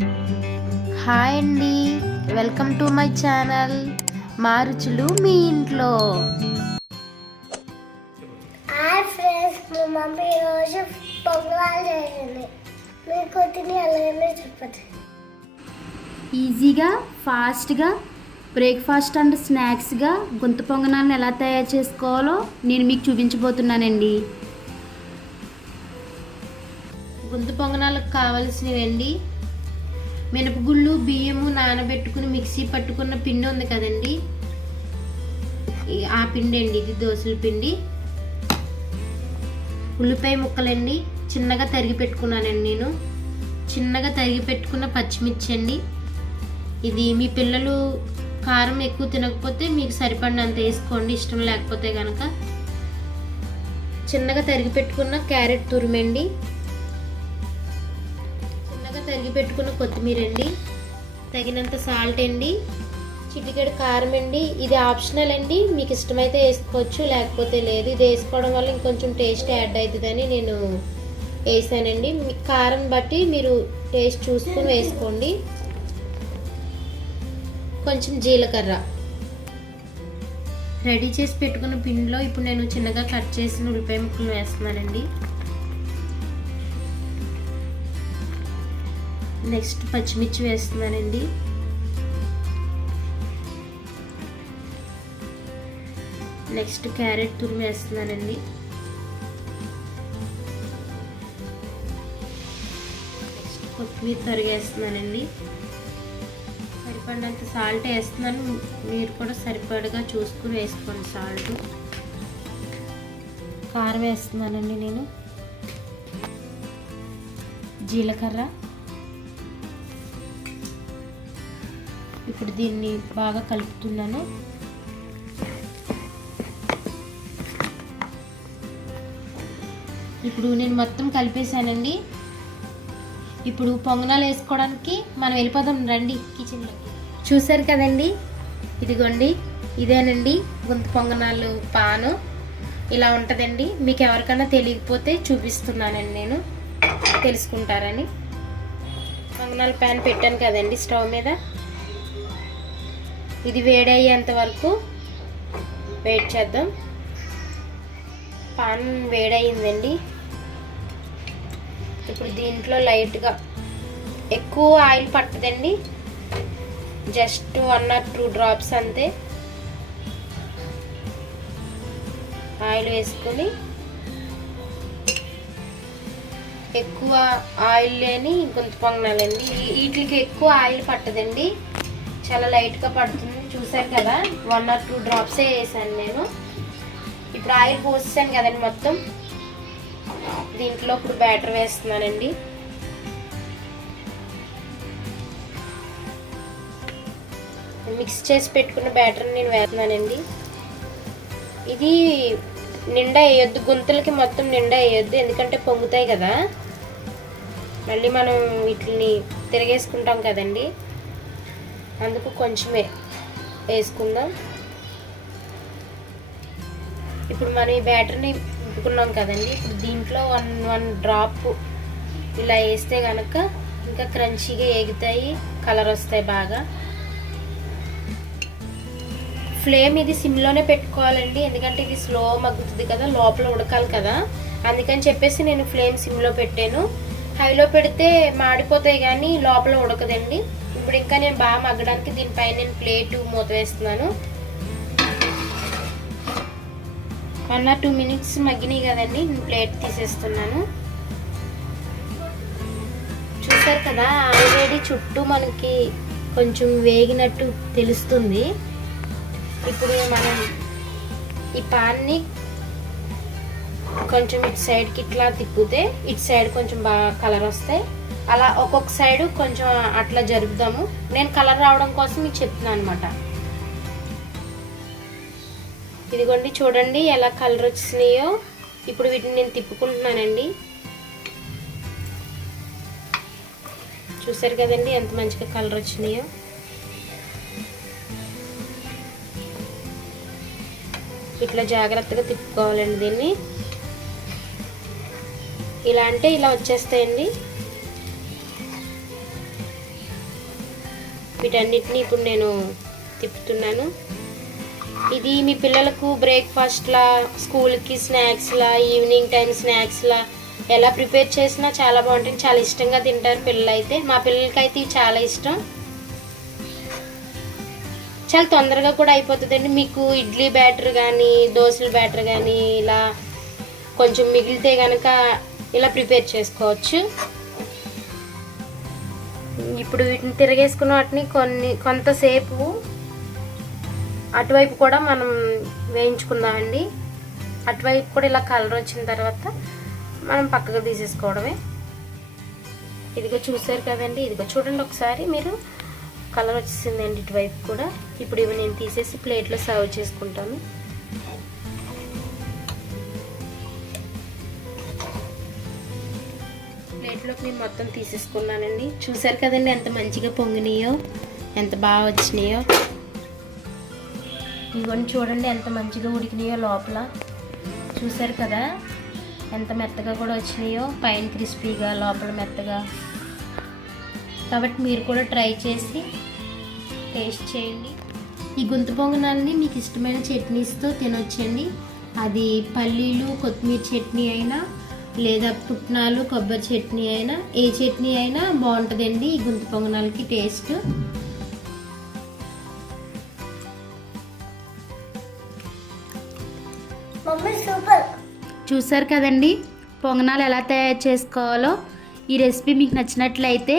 Hi అండి, welcome to my channel మా రుచులు మీ ఇంట్లో. హాయ్ ఫ్రెండ్స్, మా మమ్మీ రోజు పొంగనాలు చేసింది. మీకు తిని అలాగే చెప్పండి. ఈజీగా ఫాస్ట్గా బ్రేక్ఫాస్ట్ అండ్ స్నాక్స్గా గుంత పొంగనాలను ఎలా తయారు చేసుకోవాలో నేను మీకు చూపించబోతున్నానండి. గుంత పొంగనాలకు కావలసినవండి: మినపగుళ్ళు, బియ్యము నానబెట్టుకుని మిక్సీ పట్టుకున్న పిండి ఉంది కదండి, ఆ పిండి అండి. ఇది దోసల పిండి. ఉల్లిపాయ ముక్కలండి, చిన్నగా తరిగి పెట్టుకున్నానండి నేను. చిన్నగా తరిగి పెట్టుకున్న పచ్చిమిర్చి అండి. ఇది మీ పిల్లలు కారం ఎక్కువ తినకపోతే మీకు సరిపడినంత వేసుకోండి, ఇష్టం లేకపోతే కనుక. చిన్నగా తరిగి పెట్టుకున్న క్యారెట్ తురిమండి, చిన్నగా తరిగి పెట్టుకున్న కొత్తిమీర అండి, తగినంత సాల్ట్ అండి, చిటికెడు కారం అండి. ఇది ఆప్షనల్ అండి, మీకు ఇష్టమైతే వేసుకోవచ్చు, లేకపోతే లేదు. ఇది వేసుకోవడం వల్ల ఇంకొంచెం టేస్ట్ యాడ్ అవుతుందని నేను వేసానండి. మీ కారం బట్టి మీరు టేస్ట్ చూసుకొని వేసుకోండి. కొంచెం జీలకర్ర. రెడీ చేసి పెట్టుకున్న పిండిలో ఇప్పుడు నేను చిన్నగా కట్ చేసిన ఉల్లిపాయ ముక్కలు వేస్తున్నానండి. నెక్స్ట్ పచ్చిమిర్చి వేస్తున్నానండి. నెక్స్ట్ క్యారెట్ తురిమి వేస్తున్నానండి. నెక్స్ట్ కొత్తిమీర తరిగేస్తున్నానండి. సరిపడినంత సాల్ట్ వేస్తున్నాను, మీరు కూడా సరిపడగా చూసుకుని వేసుకోండి సాల్ట్. కారం వేస్తున్నానండి నేను. జీలకర్ర. ఇప్పుడు దీన్ని బాగా కలుపుతున్నాను. ఇప్పుడు నేను మొత్తం కలిపేసానండి. ఇప్పుడు పొంగనాలు వేసుకోవడానికి మనం వెళ్ళిపోదాం రండి కిచెన్లో. చూసారు కదండి, ఇదిగోండి, ఇదేనండి గుంత పొంగనాలు పాను. ఇలా ఉంటుందండి. మీకు ఎవరికైనా తెలియకపోతే చూపిస్తున్నానండి నేను, తెలుసుకుంటారని. పొంగనాల ప్యాన్ పెట్టాను కదండి స్టవ్ మీద. ఇది వేడి అయ్యేంత వరకు వెయిట్ చేద్దాం. పాన్ వేడయిందండి. ఇప్పుడు దీంట్లో లైట్గా, ఎక్కువ ఆయిల్ పట్టదండి, జస్ట్ 1 or 2 డ్రాప్స్ అంతే ఆయిల్ వేసుకొని. ఎక్కువ ఆయిల్ లేని గుంత పొంగనాలండి. వీటికి ఎక్కువ ఆయిల్ పట్టదండి, చాలా లైట్గా పడుతుంది. చూసారు కదా, 1 or 2 డ్రాప్సే వేసాను నేను. ఇప్పుడు ఆయిల్ పోసాను కదండి మొత్తం. దీంట్లో ఇప్పుడు బ్యాటర్ వేస్తున్నానండి. మిక్స్ చేసి పెట్టుకున్న బ్యాటర్ నేను వేస్తున్నానండి. ఇది నిండా వేయొద్దు, గుంతలకి మొత్తం నిండా వేయొద్దు, ఎందుకంటే పొంగుతాయి కదా. మళ్ళీ మనం వీటిని తిరిగేసుకుంటాం కదండి, అందుకు కొంచెమే వేసుకుందాం. ఇప్పుడు మనం ఈ బ్యాటర్ని నింపుకున్నాం కదండి. ఇప్పుడు దీంట్లో 1 డ్రాప్ ఇలా వేస్తే కనుక ఇంకా క్రంచీగా ఎగుతాయి, కలర్ వస్తాయి బాగా. ఫ్లేమ్ ఇది సిమ్లోనే పెట్టుకోవాలండి, ఎందుకంటే ఇది స్లో మగ్గుతుంది కదా, లోపల ఉడకాలి కదా. అందుకని చెప్పేసి నేను ఫ్లేమ్ సిమ్లో పెట్టాను. హైలో పెడితే మాడిపోతాయి కానీ లోపల ఉడకదండి. ఇప్పుడు ఇంకా నేను బాగా మగ్గడానికి దీనిపైన నేను ప్లేట్ మూత వేస్తున్నాను. 1 or 2 minutes మగ్గినాయి కదండి, నేను ప్లేట్ తీసేస్తున్నాను. చూసారు కదా, ఆల్రెడీ చుట్టూ మనకి కొంచెం వేగినట్టు తెలుస్తుంది. ఇప్పుడు మనం ఈ పాన్ని కొంచెం ఇటు సైడ్కి ఇట్లా తిప్పితే ఇటు సైడ్ కొంచెం బాగా కలర్ వస్తాయి. అలా ఒక్కొక్క సైడు కొంచెం అట్లా జరుపుదాము. నేను కలర్ రావడం కోసం మీకు చెప్తున్నాను అనమాట. ఇదిగోండి, చూడండి ఎలా కలర్ వచ్చినాయో. ఇప్పుడు వీటిని నేను తిప్పుకుంటున్నానండి. చూసారు కదండి ఎంత మంచిగా కలర్ వచ్చినాయో. ఇట్లా జాగ్రత్తగా తిప్పుకోవాలండి దీన్ని. ఇలా అంటే ఇలా వచ్చేస్తాయండి. వీటన్నిటిని ఇప్పుడు నేను తిప్పుతున్నాను. ఇది మీ పిల్లలకు బ్రేక్ఫాస్ట్లా, స్కూల్కి స్నాక్స్లా, ఈవినింగ్ టైం స్నాక్స్లా ఎలా ప్రిపేర్ చేసినా చాలా బాగుంటుంది. చాలా ఇష్టంగా తింటారు పిల్లలు అయితే. మా పిల్లలకైతే ఇవి చాలా ఇష్టం. చాలా తొందరగా కూడా అయిపోతుందండి. మీకు ఇడ్లీ బ్యాటర్ కానీ, దోశల బ్యాటర్ కానీ ఇలా కొంచెం మిగిలితే కనుక ఇలా ప్రిపేర్ చేసుకోవచ్చు. ఇప్పుడు వీటిని తిరగేసుకున్న వాటిని కొంతసేపు అటువైపు కూడా మనం వేయించుకుందామండి. అటువైపు కూడా ఇలా కలర్ వచ్చిన తర్వాత మనం పక్కకు తీసేసుకోవడమే. ఇదిగో చూసారు కదండి, ఇదిగో చూడండి ఒకసారి మీరు, కలర్ వచ్చేసిందండి ఇటువైపు కూడా. ఇప్పుడు ఇవి నేను తీసేసి ప్లేట్లో సర్వ్ చేసుకుంటాను. ప్లేట్లోకి నేను మొత్తం తీసేసుకున్నానండి. చూసారు కదండి ఎంత మంచిగా పొంగినాయో, ఎంత బాగా వచ్చినాయో. ఇవన్నీ చూడండి ఎంత మంచిగా ఉడికినాయో లోపల. చూసారు కదా ఎంత మెత్తగా కూడా వచ్చినాయో, పైన క్రిస్పీగా లోపల మెత్తగా. కాబట్టి మీరు కూడా ట్రై చేసి టేస్ట్ చేయండి. ఈ గుంత పొంగనాలని మీకు ఇష్టమైన చట్నీస్తో తినొచ్చండి. అది పల్లీలు కొత్తిమీర చట్నీ అయినా, లేదా పుట్నాలు కొబ్బరి చట్నీ అయినా, ఏ చట్నీ అయినా బాగుంటుందండి ఈ గుంత పొంగనాలకి టేస్ట్. Mummy super. చూసారు కదండి పొంగనాలు ఎలా తయారు చేసుకోవాలో. ఈ రెసిపీ మీకు నచ్చినట్లయితే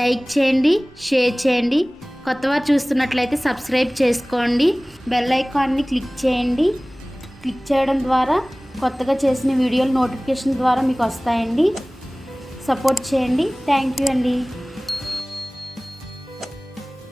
లైక్ చేయండి, షేర్ చేయండి. కొత్తవారు చూస్తున్నట్లయితే సబ్స్క్రైబ్ చేసుకోండి. బెల్ ఐకాన్ని క్లిక్ చేయండి. క్లిక్ చేయడం ద్వారా కొత్తగా చేసిన వీడియోలు నోటిఫికేషన్ ద్వారా మీకు వస్తాయండి. సపోర్ట్ చేయండి. థ్యాంక్ యూ అండి.